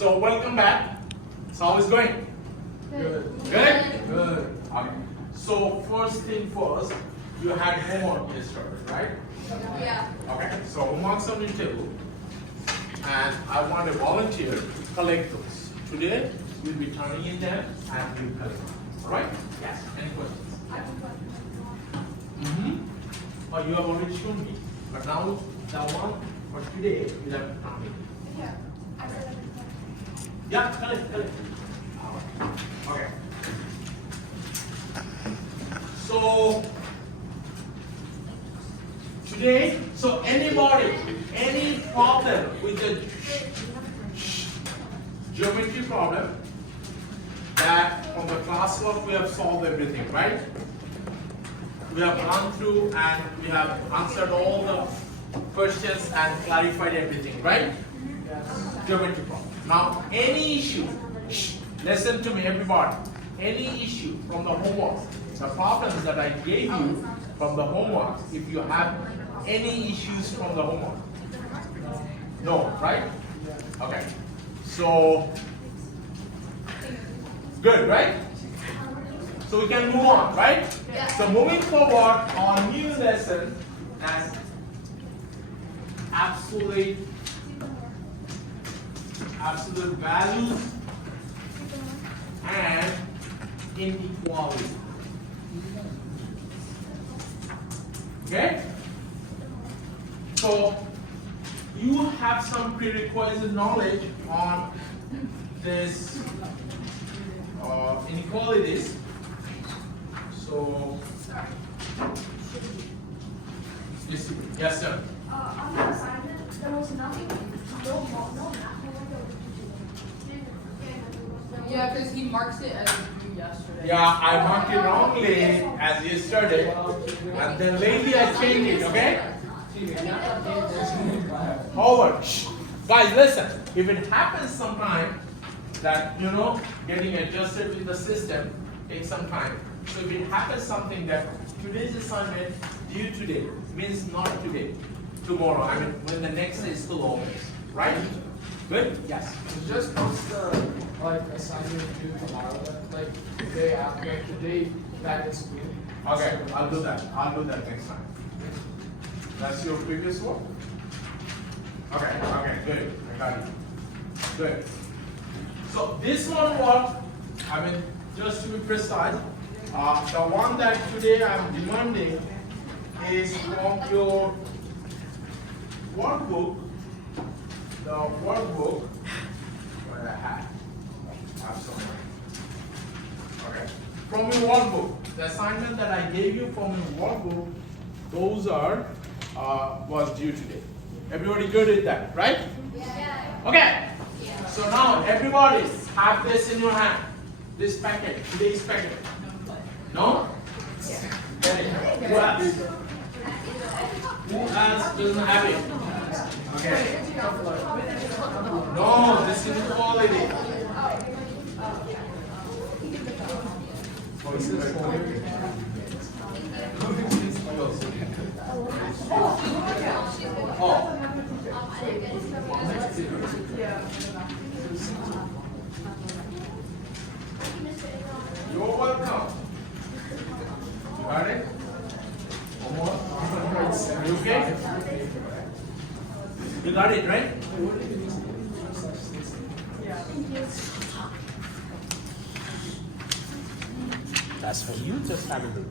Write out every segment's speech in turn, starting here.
So welcome back. So how is it going? Good. Good? Good. Okay. So first thing first, you had homework yesterday, right? Yeah. Okay. So homework's on your table, and I want a volunteer to collect those. Today we'll be turning in them and we'll collect them. All right? Yes. Any questions? Mm-hmm. Oh, you have already shown me, but now the one for today you have to turn in. Yeah. Yeah, collect. Okay. So today, so anybody, any problem with the geometry problem, that from the classwork we have solved everything, right? We have gone through and we have answered all the questions and clarified everything, right? Geometry problem. Now, any issue, listen to me everybody, any issue from the homework, the problems that I gave you from the homework, if you have any issues from the homework. No, right? Okay. So, good, right? So we can move on, right? So moving forward on new lesson as absolute values and inequality. Okay? So you have some prerequisite knowledge on this inequalities. So yes, sir. On the assignment, there was nothing, no math. Yeah, because he marks it as due yesterday. Yeah, I marked it wrongly as yesterday, and then lately I changed it. Okay? Over. Shh. Guys, listen. If it happens sometime that getting adjusted with the system takes some time. So if it happens something that today's assignment due today means not today, tomorrow. I mean when the next day is still open, right? Good? Yes. Just post the assignment due tomorrow, like the day after, the day back in school. Okay, I'll do that. I'll do that next time. That's your previous one? Okay, good. I got it. Good. So this one just to be precise, the one that today I'm demanding is from your workbook. The workbook where I have somewhere. Okay. From your workbook, the assignment that I gave you from your workbook, those was due today. Everybody good with that, right? Yeah. Okay. So now everybody have this in your hand. This packet, today's packet. No? Who else? Who else doesn't have it? Okay. No, this is inequality. Oh. You're welcome. You got it? One more? You okay? You got it, right? That's for you, just have it.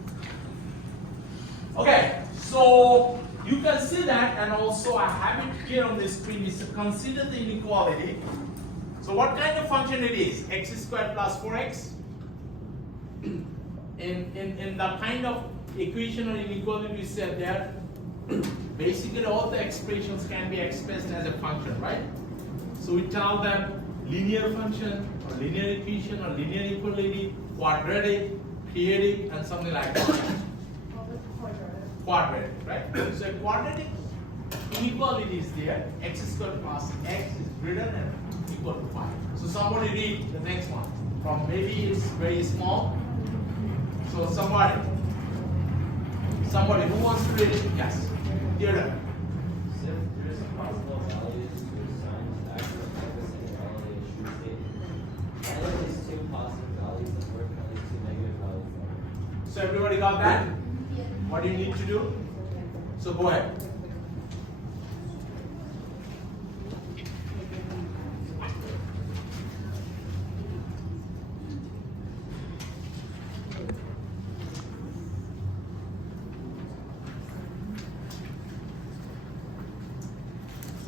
Okay, so you can see that, and also I have it here on the screen. Is to consider the inequality. So what kind of function it is? X squared plus 4x. In the kind of equation or inequality we said there, basically all the expressions can be expressed as a function, right? So we tell them linear function or linear equation or linear equality, quadratic, periodic, and something like that. Quadratic, right? So a quadratic inequality is there. X squared plus x is greater than equal to 5. So somebody read the next one. From maybe it's very small. So somebody who wants to read it? Yes. Theodore. There is a possible value to assign the actual purpose inequality So everybody got that? Yeah. What do you need to do? So go ahead.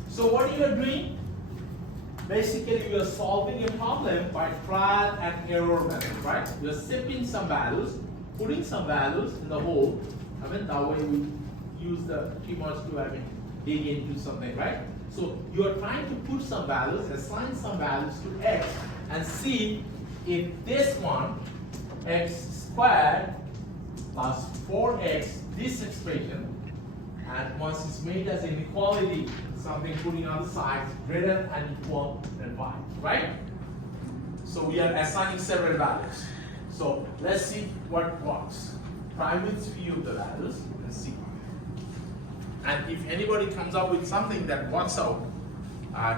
So what you are doing? Basically, you are solving a problem by trial and error method, right? You are sipping some values, putting some values in the hole. I mean, that way we use the keywords to dig into something, right? So you are trying to put some values, assign some values to x, and see if this one, x squared plus 4x, this expression, and once it's made as inequality, something putting on the sides greater and equal than 5, right? So we are assigning several values. So let's see what works. Try with few of the values and see. And if anybody comes up with something that works out,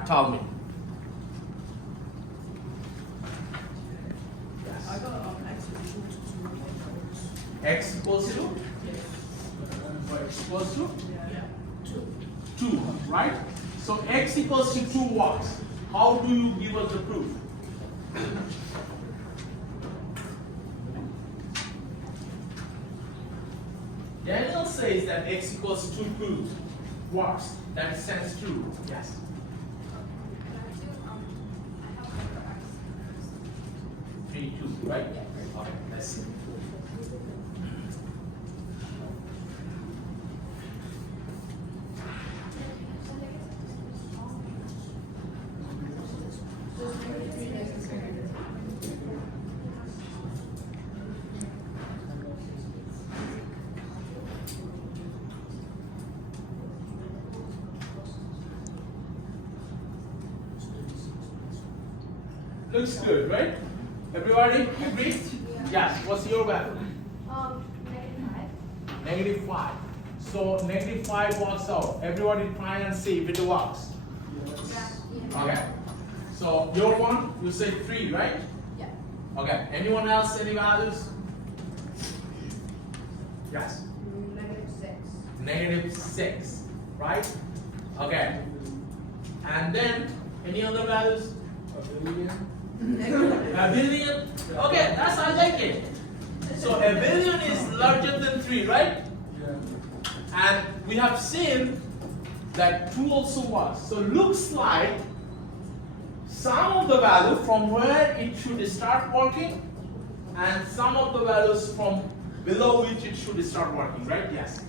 tell me. Yes. I got X equals to? Or x equals to? 2, right? So x equals to 2 works. How do you give us the proof? Daniel says that x equals to 2 proves works. That stands true. Yes. 3, 2, right? Okay, let's see. Looks good, right? Everybody agree? Yes. What's your value? -5. -5. So -5 works out. Everybody try and see if it works. Yeah. Okay. So your one, you say 3, right? Yeah. Okay. Anyone else? Any values? Yes. -6, right? Okay. And then any other values? A billion? Okay, that's I like it. So a billion is larger than 3, right? Yeah. And we have seen that 2 also works. So looks like some of the value from where it should start working, and some of the values from below which it should start working, right? Yes.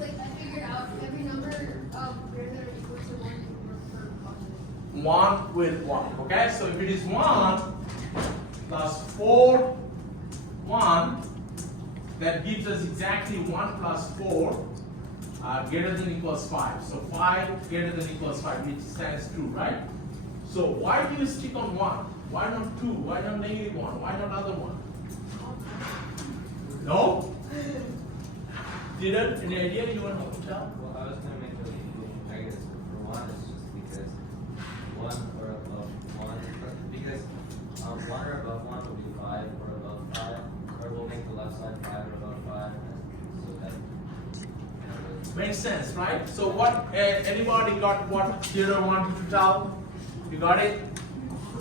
Like I figured out every number greater than or equal to 1 will work for positive. 1 will work. Okay, so if it is 1 plus 4, 1, that gives us exactly 1 plus 4 greater than equals 5. So 5 greater than equals 5, which stands true, right? So why do you stick on 1? Why not 2? Why not -1? Why not other one? No? Didn't? Any idea you want to tell? Well, I was going to make the equation negative, but for 1, it's just because 1 or above 1, because 1 or above 1 will be 5 or above 5, or we'll make the left side 5 or above 5, so that Makes sense, right? So what, anybody got what Theodore wanted to tell? You got it?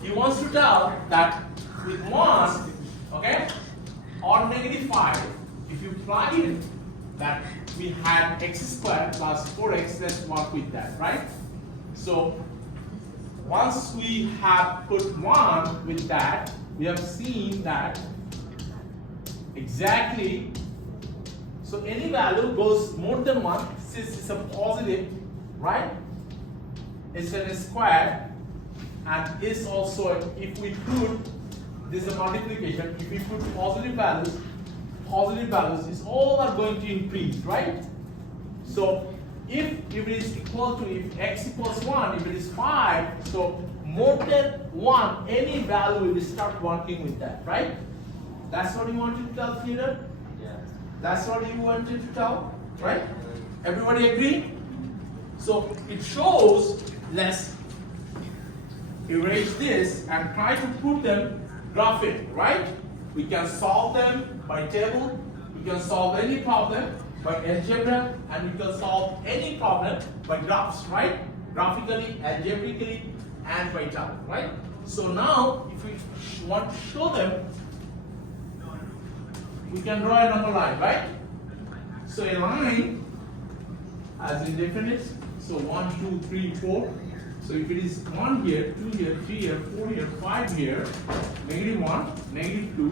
He wants to tell that with 1, okay, or -5, if you plug in that we had x squared plus 4x, let's work with that, right? So once we have put 1 with that, we have seen that exactly, so any value goes more than 1, since it's a positive, right? It's a square, and this also, if we put, this is a multiplication, if we put positive values is all are going to increase, right? So if it is equal to, if x equals 1, if it is 5, so more than 1, any value will start working with that, right? That's what you wanted to tell, Theodore? yeah. That's what you wanted to tell, right? Everybody agree? So it shows, let's erase this and try to put them, graph it, right? We can solve them by table, You can solve any problem by algebra, and you can solve any problem by graphs, right? Graphically, algebraically, and by tablet, right? So now, if we want to show them, we can draw a number line, right? So a line as indefinite. So 1, 2, 3, 4. So if it is 1 here, 2 here, 3 here, 4 here, 5 here, -1, -2,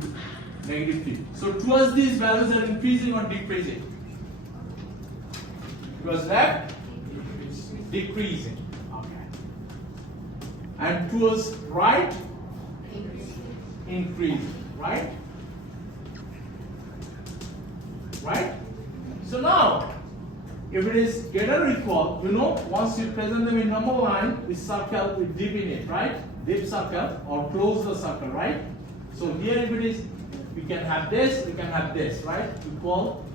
-3. So towards these values are increasing or decreasing? Towards left, decreasing. Okay. And towards right, increasing. Right? Right? So now, if it is greater or equal, you know, once you present them in number line, we circle, we dip in it, right? Dip circle or close the circle, right? So here if it is, we can have this, we can have this, right? Equal,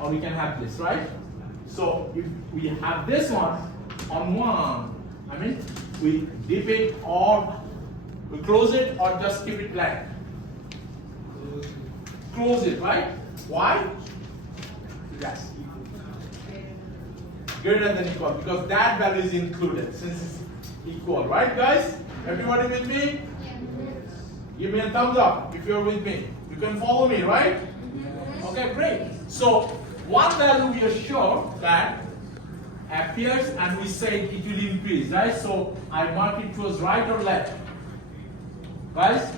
or we can have this, right? So if we have this one on one, I mean, we dip it or we close it or just keep it blank. Close it, right? Why? Yes. Greater than equal, because that value is included since it's equal, right guys? Everybody with me? Give me a thumbs up if you're with me. You can follow me, right? Okay, great. So one value we are sure that appears and we say it will increase, right? So I mark it towards right or left. Guys?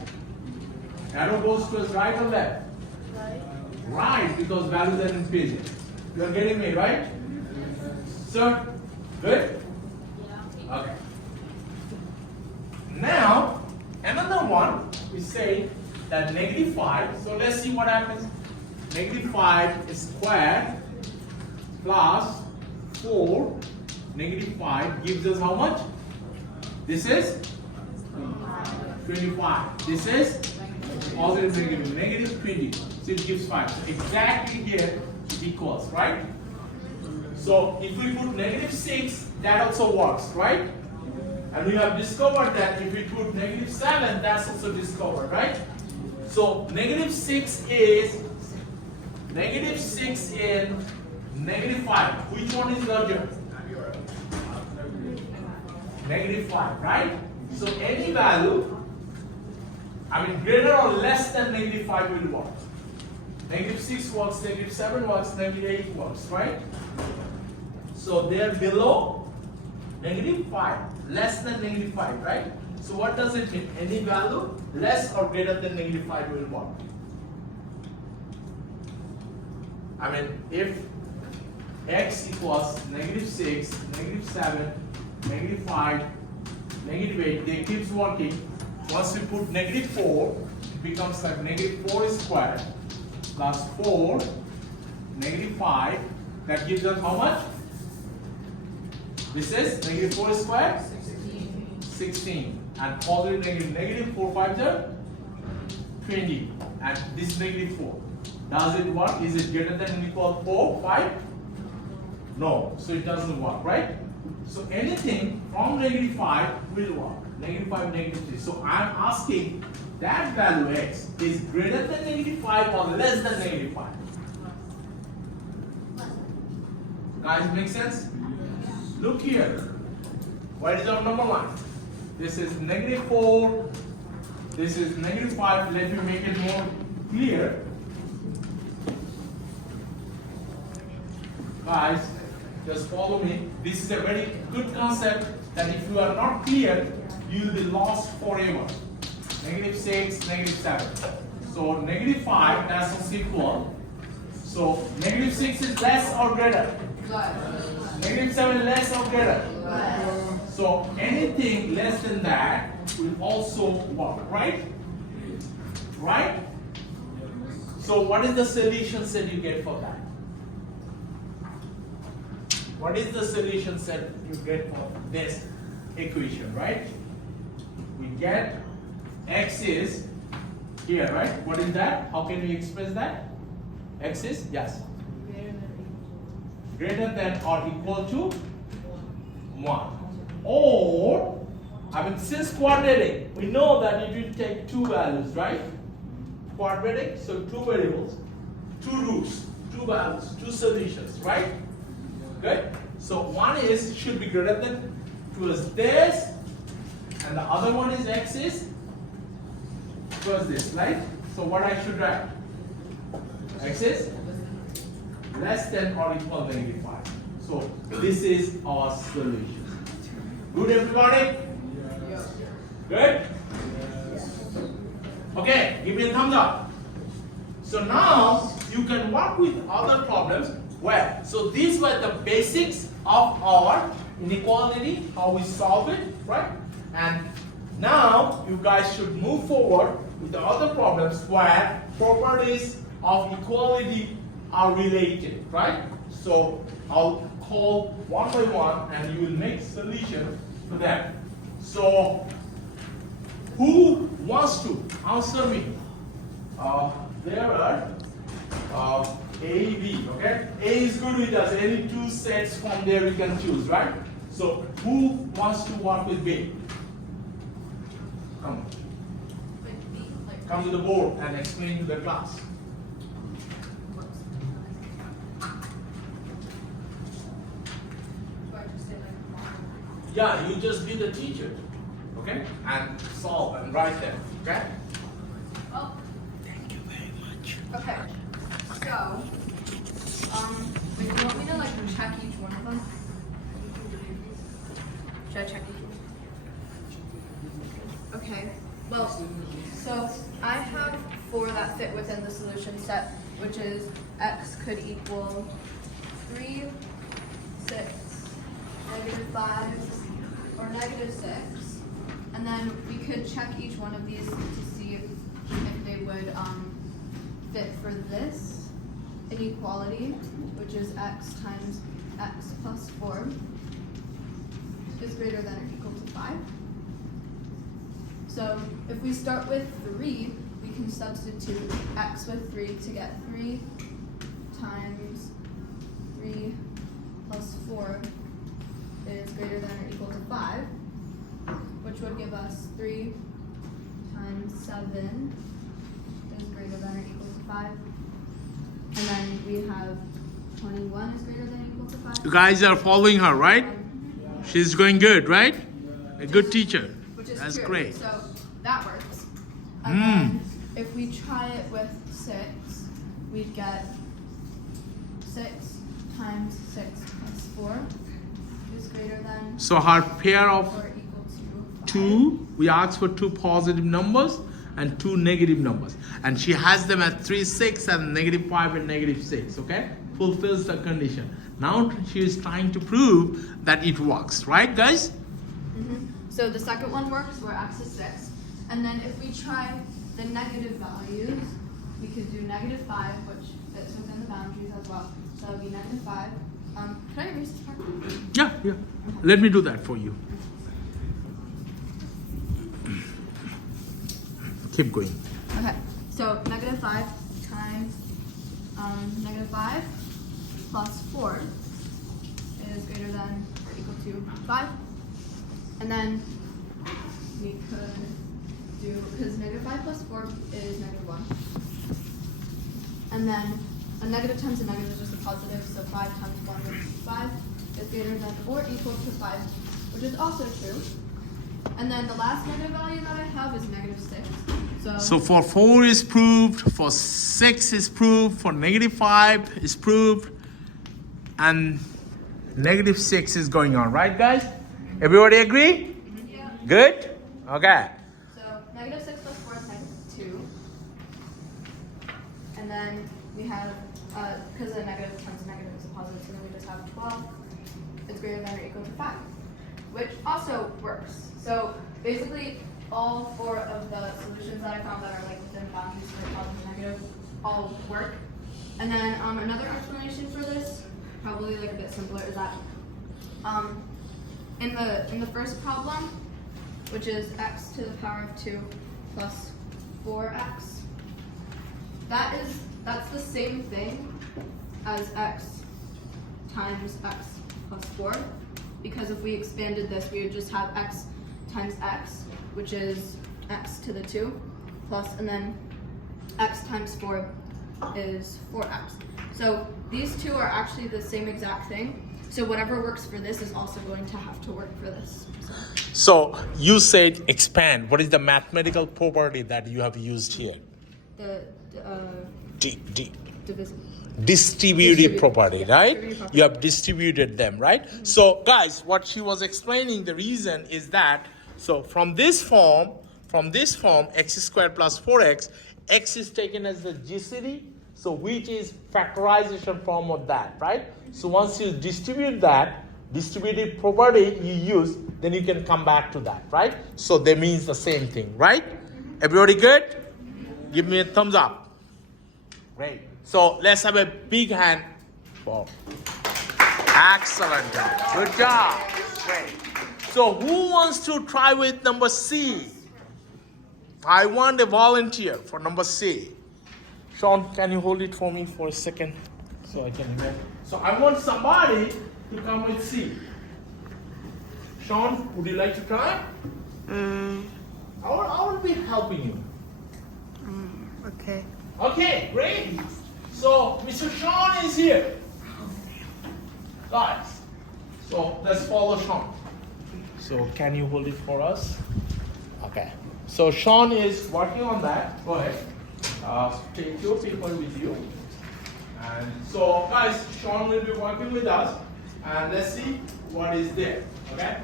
Arrow goes towards right or left? Right, because values are increasing. You are getting me, right? Sir, good? Yeah. Okay. Now, another one, we say that -5. So let's see what happens. -5 squared plus 4, -5 gives us how much? This is 25. This is positive negative, -20. So it gives 5. So exactly here it equals, right? So if we put -6, that also works, right? And we have discovered that if we put -7, that's also discovered, right? So -6 is -6 in -5. Which one is larger? -5, right? So any value, I mean greater or less than -5 will work. -6 works, -7 works, -8 works, right? So they are below -5, less than -5, right? So what does it mean? Any value less or greater than -5 will work. I mean, if x equals -6, -7, -5, -8, they keeps working. Once we put -4, it becomes like -4 squared plus 4, -5. That gives us how much? This is -4 squared? 16. And positive negative, 4 5s are 20. And this -4. Does it work? Is it greater than or equal to 4, 5? No. So it doesn't work, right? So anything from -5 will work. -5, -3. So I'm asking that value x is greater than -5 or less than -5. Guys, make sense? Look here. What is our number line? This is -4. This is -5. Let me make it more clear. Guys, just follow me. This is a very good concept that if you are not clear, you will be lost forever. -6, -7. So -5, that's also equal. So -6 is less or greater? -7 less or greater? So anything less than that will also work, right? Right? So what is the solution set you get for that? What is the solution set you get for this equation, right? We get x is here, right? What is that? How can we express that? X is, yes, greater than or equal to 1. Or, I mean, since quadratic, we know that it will take two values, right? Quadratic, so two variables. two roots, two values, two solutions, right? Good. So one is should be greater than towards this, and the other one is x is towards this, right? So what I should write? X is less than or equal to -5. So this is our solution. Good, everybody? Good? Okay, give me a thumbs up. So now you can work with other problems where, so these were the basics of our inequality, how we solve it, right? And now you guys should move forward with the other problems where properties of equality are related, right? So I'll call one by one and you will make solution to them. So who wants to answer me? There are A, B, okay? A is good with us. Any two sets from there we can choose, right? So who wants to work with B? Come. Come to the board and explain to the class. Yeah, you just be the teacher, okay? And solve and write them, okay? Oh. Thank you very much. Okay. So, Wait, do you want me to like check each one of them? Should I check each one? okay. Well, so I have 4 that fit within the solution set, which is x could equal 3, 6, -5, or -6. And then we could check each one of these to see if they would fit for this inequality, which is x times x plus 4 is greater than or equal to 5. So if we start with 3, we can substitute x with 3 to get 3 times 3 plus 4 is greater than or equal to 5, which would give us 3 times 7 is greater than or equal to 5. And then we have 21 is greater than or equal to 5. You guys are following her, right? She's going good, right? A good teacher. Which is That's true. great. So that works. And then if we try it with 6, we'd get 6 times 6 plus 4 is greater than So her pair of or equal to 5. 2, we asked for 2 positive numbers and 2 negative numbers. And she has them at 3, 6 and -5 and -6, okay? Fulfills the condition. Now she is trying to prove that it works, right guys? So the second one works where x is 6. And then if we try the negative values, we could do -5, which fits within the boundaries as well. So that would be -5. Could I erase this part? Yeah. Let me do that for you. Keep going. Okay, so -5 times -5 plus 4 is greater than or equal to 5. And then we could do, because -5 plus 4 is -1. And then a negative times a negative is just a positive, so 5 times 1 is 5 is greater than or equal to 5, which is also true. And then the last negative value that I have is -6. So for 4 is proved, for 6 is proved, for -5 is proved, and -6 is going on, right guys? Everybody agree? Yeah. Good? Okay. So -6 plus 4 is -2. And then we have, because a negative times a negative is a positive, so then we just have 12. It's greater than or equal to 5, which also works. So basically, all 4 of the solutions that I found that are like within boundaries for positive and negative all work. And then another explanation for this, probably like a bit simpler, is that in the first problem, which is x to the power of 2 plus 4x, that's the same thing as x times x plus 4, because if we expanded this, we would just have x times x, which is x to the 2, plus, and then x times 4, is 4x. So these two are actually the same exact thing. So whatever works for this is also going to have to work for this. So you said expand. What is the mathematical property that you have used here? The divisible. Distributive property, Yeah, right? distributive property. You have distributed them, right? So guys, what she was explaining, the reason is that, so from this form, x squared plus 4x, x is taken as the GCD, so which is factorization form of that, right? So once you distribute that, distributive property you use, then you can come back to that, right? So that means the same thing, right? Everybody good? Give me a thumbs up. Great. So let's have a big hand for. Excellent job. Good job. Great. So who wants to try with number C? I want a volunteer for number C. Sean, can you hold it for me for a second so I can remember? So I want somebody to come with C. Sean, would you like to try? I will be helping you. Okay. Okay, great. So Mr. Sean is here. Guys, so let's follow Sean. So can you hold it for us? Okay. So Sean is working on that. Go ahead. Take your paper with you. And so guys, Sean will be working with us. And let's see what is there. Okay.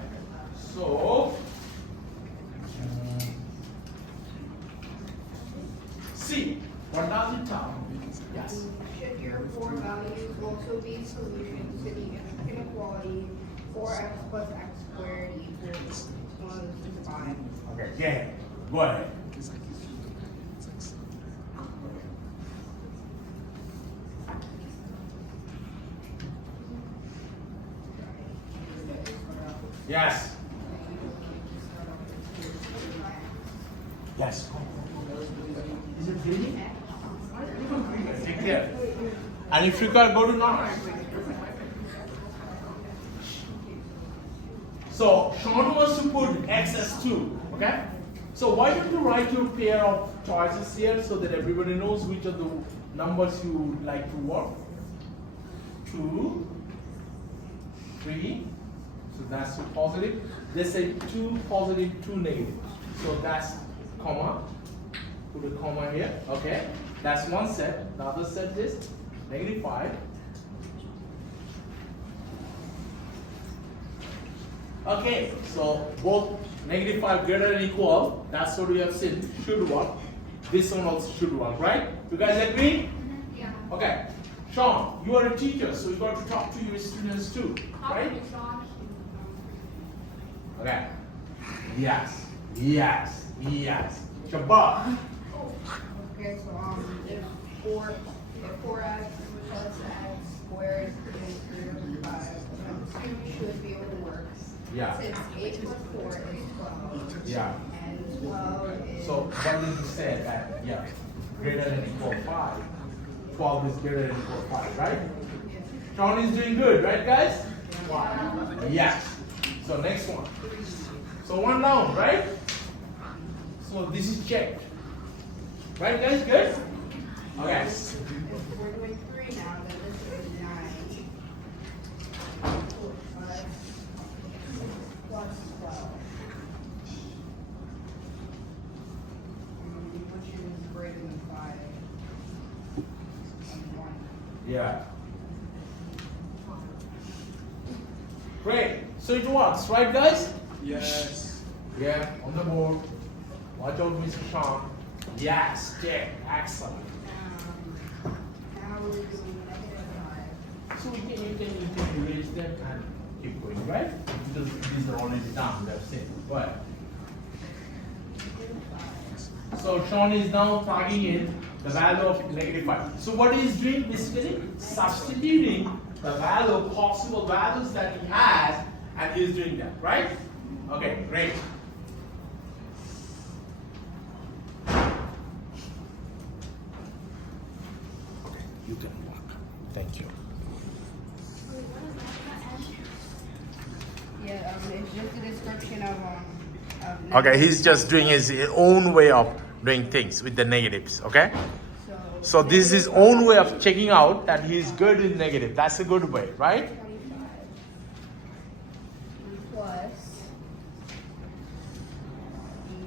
So C. What does it tell? Yes. Should your four values also be solutions to the inequality 4x plus x squared equals 1 to 5? Okay, yeah. Go ahead. Yes. Yes. Is it green? Take care. And if you can go to north. So Sean wants to put x as 2, okay? So why don't you write your pair of choices here so that everybody knows which of the numbers you would like to work. 2, 3, so that's two positive. They say 2 positive, 2 negative. So that's comma, put a comma here, okay? That's one set. The other set is -5. Okay, so both -5 greater than equal, that's what we have seen, should work. This one also should work, right? You guys agree? Yeah. Okay. Sean, you are a teacher, so you got to talk to your students too, right? Okay. Yes, yes, yes. Shabbat. Okay, so if 4x plus x squared is 5, then 2 should be able to work. Yeah. Since 8 plus 4 is 12. Yeah. And 12 is. So what did you say that, yeah, greater than equal 5. 12 is greater than equal 5, right? Sean is doing good, right guys? Yes. So next one. So one down, right? So this is checked. Right guys, good? Okay. If we're doing 3 now, then this is 9. Plus 12. Which is greater than 5. And 1. Yeah. Great. So it works, right guys? Yes. Yeah, on the board. Watch out, Mr. Sean. Yes, check. Excellent. Now we're doing -5. So you can erase them and keep going, right? Because these are already done, that's it. Right. So Sean is now plugging in the value of -5. So what he is doing basically substituting the value, possible values that he has, and he is doing that, right? Okay, great. Okay, you can walk. Thank you. Yeah, it's just a description of Okay, he's just doing his own way of doing things with the negatives, okay? So So this is his own way of checking out that he is good with negative. That's a good way, right? 25 plus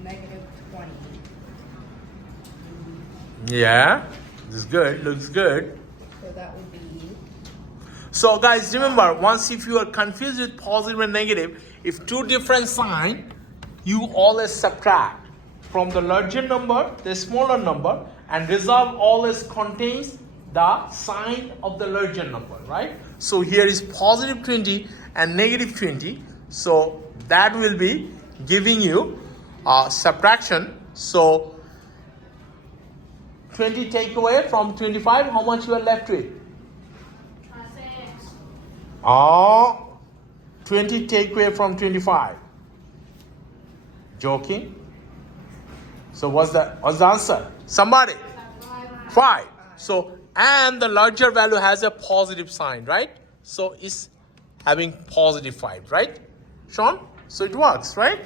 negative 20. Yeah, this is good. Looks good. So that would be So guys, remember, once if you are confused with positive and negative, if two different sign, you always subtract from the larger number, the smaller number, and result always contains the sign of the larger number, right? So here is positive 20 and negative 20. So that will be giving you subtraction. So 20 take away from 25, how much you are left with? 20 take away from 25. Joking? So what's the answer? Somebody? 5. So, and the larger value has a positive sign, right? So it's having positive 5, right? Sean? So it works, right?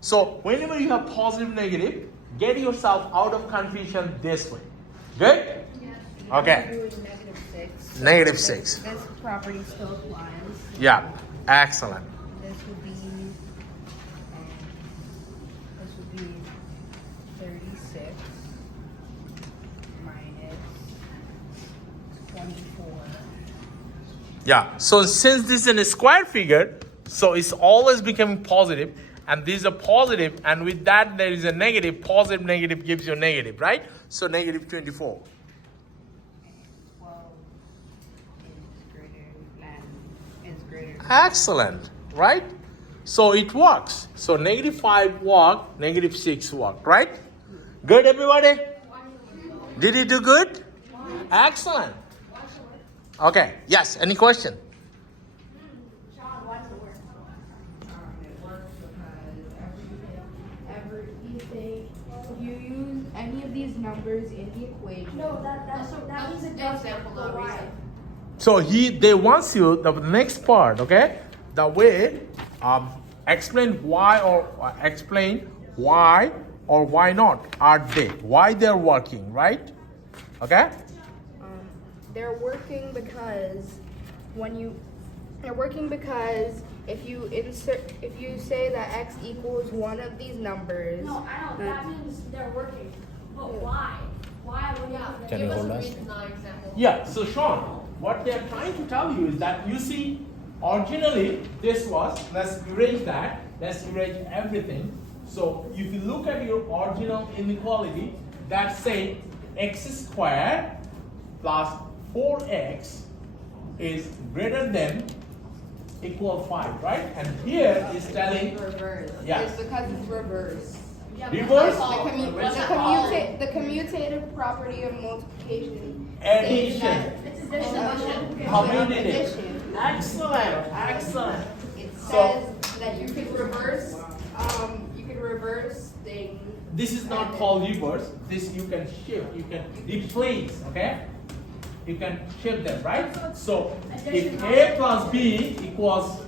So whenever you have positive, negative, get yourself out of confusion this way. Good? Okay. doing negative 6. Negative 6. This property still applies. Yeah. Excellent. This would be 36 minus 24. Yeah. So since this is a square figure, so it's always becoming positive, and this is a positive, and with that there is a negative. Positive, negative gives you negative, right? So negative 24. 12 is greater than Excellent, right? So it works. So negative 5 work, negative 6 work, right? Good, everybody? Did you do good? Excellent. Okay, yes, any question? it works because if you use any of these numbers in the equation. No, that means it does Example, go though, y. reason. So they wants you the next part, okay? The way explain why or explain why or why not are they? Why they're working, right? Okay? They're working because if you say that x equals one of these numbers. No, I know, that means they're working. But why? Why would you? Can Give you us hold a us? reason, not an example. Yeah, so Sean, what they're trying to tell you is that you see, originally this was, let's erase that, let's erase everything. So if you look at your original inequality, that say x squared plus 4x is greater than equal 5, right? And here is telling, Reverse. yeah. It's because it's reverse. Reverse? The commutative property of multiplication. Addition. It's addition. Commutative. Excellent, excellent. It So- says that you could reverse things. This is not called reverse. This you can shift, you can replace, okay? You can shift them, right? So if A plus B equals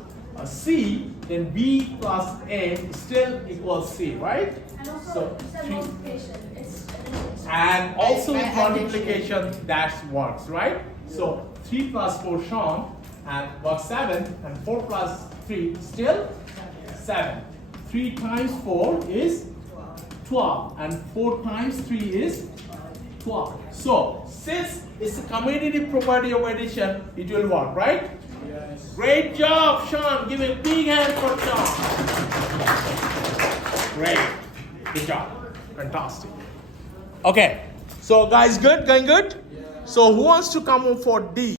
C, then B plus A still equals C, right? And So, also, you said three- multiplication. It's And also with Addition. multiplication, that works, right? So 3 plus 4 Sean, and was 7, and 4 plus 3 still 7. 3 times 4 is 12, and 4 times 3 is 12. So since it's a commutative property of addition, it will work, right? Yes. Great job, Sean. Give a big hand for Sean. Great. Good job. Fantastic. Okay. So guys, good? Going good? So who wants to come for D?